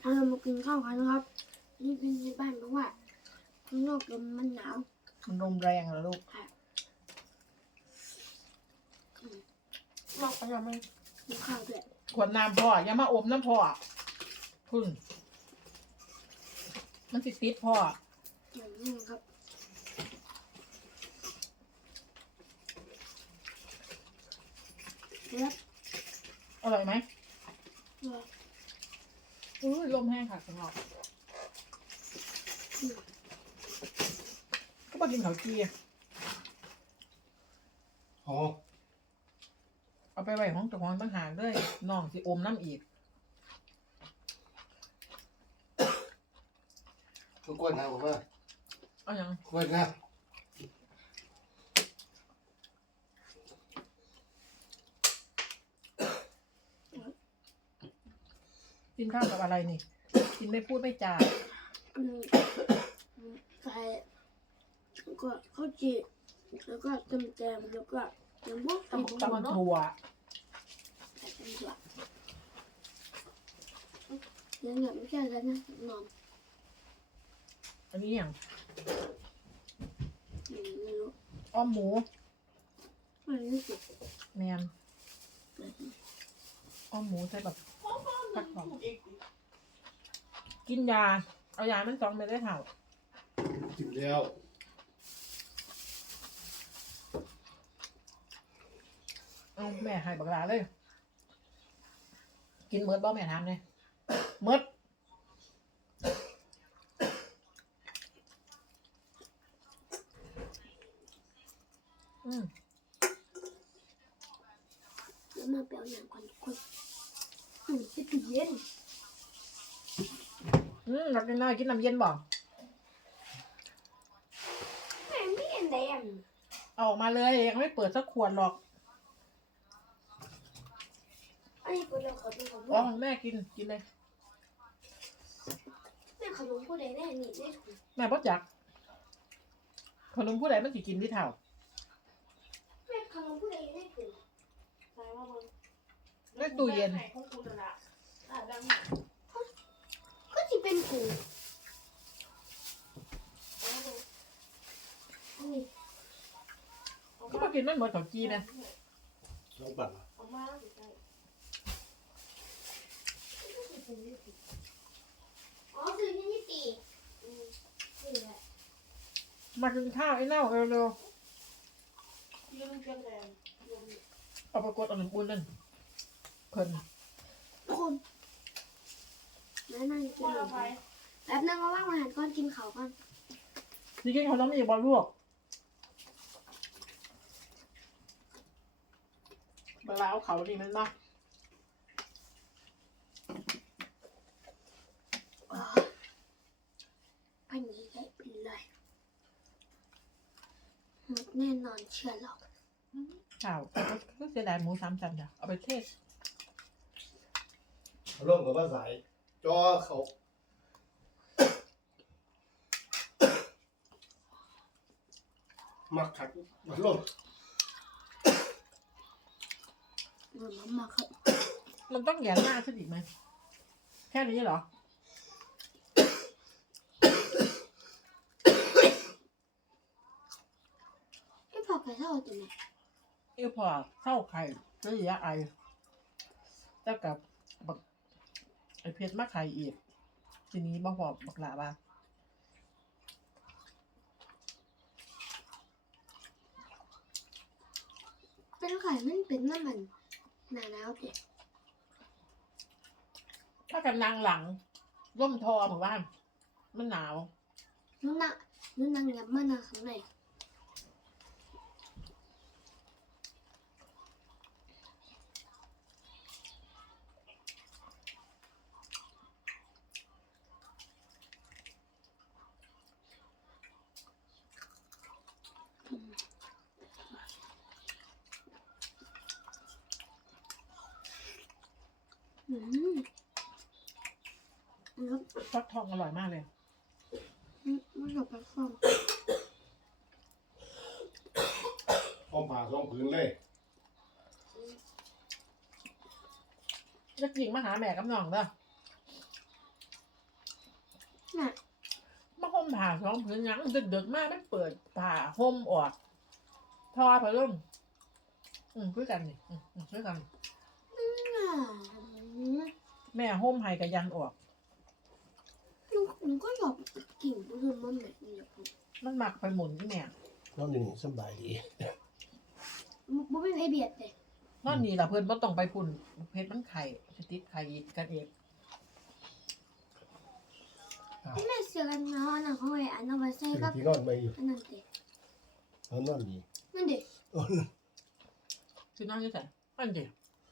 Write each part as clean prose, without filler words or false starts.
เรามากินข้าวกันนะครับนี่เป็นในบ้านเพราะว่าข้างนอกลมมันหนาวมันลมแรงเหรอลูกนอกจากมันกินข้าวด้วยขวดน้ำพ่ออย่ามาอมน้ำพ่อพึ่งมันติดพ่ออย่างนี้ครับแล้วอร่อยไหมอุ้ยลมแห้งค่ะสงบก็มากินข้าวจีอ๋อเอาไปไว้ห้องตะวันตั้งหากด้วยน้องสิอมน้ำอีกทุกคนนะผมว่าเอาอย่างคนนะกินข้าวกับอะไรนี่กินไม่พูดไม่จาใส่แล้วก็ข้าวจีแล้วก็ตำแจมแล้วก็น้ำมันตำถั่วยังไม่ใช่แล้วนะนอนอันนี้อย่างไม่รู้อ้อมหมูไม่รู้สึกแมนอ้อมหมูใส่แบบผักหอมกินยาเอายามัน2 เม็ดได้เท่ากินแล้วเอาแม่ให้บักหลาเลยกินเมิดบ่แม่ทำเลยเมิดแล้วมาเปลี่ยนอย่างก่อนทุกคนจะกินเย็นเรากินน้อยกินน้ำเย็นบ่ไม่เย็นแดงเอาออกมาเลยยังไม่เปิดสักขวดหรอกอันนี้เป็นขนมอ๋อแม่กินเลยแม่ขนมผู้ใดแน่นี่ได้ถูกแม่บ่จักขนมผู้ใดมันสิกินที่เท่าแม่ขนมผู้ใดได้ถูกใส่ว่าบนในตู้เย็นก็จะเป็นถุงก็มากินไม่หมดของจีนะลองปั่นอ๋อคือที่นี่ตีมากินข้าวไอ้เน่าเร็วเอาไปกดเอาหนึ่งปุ้นนั่นเพิ่นคนนั่งกินแบบนั่งก็ว่างมาหันก้อนกินเขาก่อนนี่กินเขาต้องมีบอลลวกเวลาเอาเขาดีมันมากอันนี้ได้เป็นเลยหมดแน่นอนเชื่อหรอกข้าวก็เสียดายหมู3 ชั้นจ้ะเอาไปเทศร่วมกับว่าสายจอเขามักขัดมันร่วมมาครับมันต้องแหย่หน้าขึ้นอีกไหมแค่นี้เหรอไอ้พอไก่ทอดตัวไหนเอวพอเข้าไข่ก็เหลือไอแล้วกับบักไอเพชรมะไข่อีกทีนี้บ่พอบักหลาบ้าเป็นไข่มันเป็นน้ำมันหนาแล้วเด็กถ้ากันนางหลังร่มทอเหมือนว่ามันหนาวนุ่นนางยับมันนะข้างในฟักทองอร่อยมากเลยมันกับปลาส้มอ้อมผ่าสองผืนเลยจะกินมาหาแม่กับน้องเด้อน่ะมาห่มผ้าสองผืนหยังดึกๆมากมันเปิดผ้าห่มออกทอผ้าล่มช่วยกันนี่ช่วยกันน่ะแม่ห่มให้กับยันออกหนูก็หยอกกิ่งเพื่อนมันแบบนี้แหละมันหมักไปหมุนที่แม่นอนอยู่นี่สบายดีบ่ไม่ให้เบียดเลยนอนนี่ล่ะเพิ่นบ่ต้องไปพุ่นเพชรมันไข่สิติดไข่อีกกันเองแม่เสือกันนอนน่ะเขาไอ้อันเอาไว้ใส่กับที่นอนไปอยู่อันนั้นเด็นอนนี่นั่นเด็คือนอนอยู่ไสมันดิ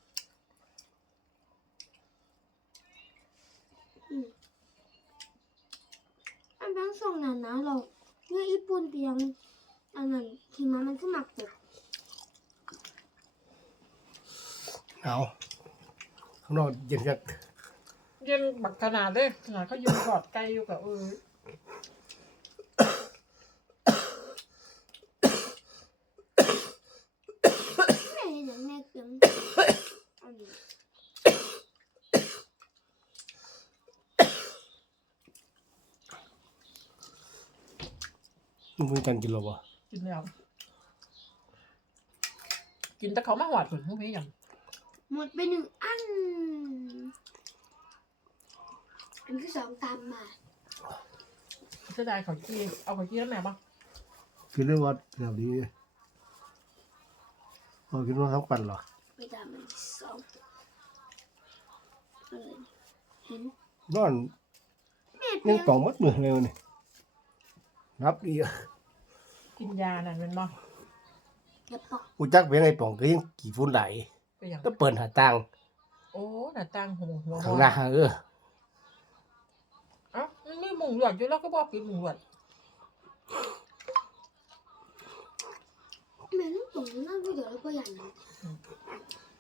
อันบางช่วงนั้นนะเราเมื่อญี่ปุ่นเตียงอันนั้นหิมะมันก็หมักตกเอาข้างนอกเย็นจังเย็นบักขนาดเด้ขนาดเขาอยู่กอดไก่อยู่กับแม่เห็นอย่างแม่เตียงอันนี้มึงกันกินหรอวะกินแล้วกินแต่เขามาหอดพุ่นพวกนี้ยังหมดไป1 อันอันที่2ตามมาเสียดายเขากี้เอาเขากี้แล้วแม่บ่กินได้วัดแบบนี้พอกินว่าทั้งปันเหรอไปตามอันที่2อะไรเห็นนอนแม่เตียัยงงป่องมัดมือเลยวันนี้นับดีกินยานั่นเป็นบ่อย่าปอกกูจักเป็นไงป่องก็ยังกี่ฟุ้นไหลไปยังก็เปิดหาตังโอ้หน้าต่างหัวข้างหน้าเออเอ้ามันมีมุงหลวดอยู่แล้วก็บ่ปิดมุงหลวดแม่ต้องตรงนั้นผู้เดียวแล้วก็อย่างนั้น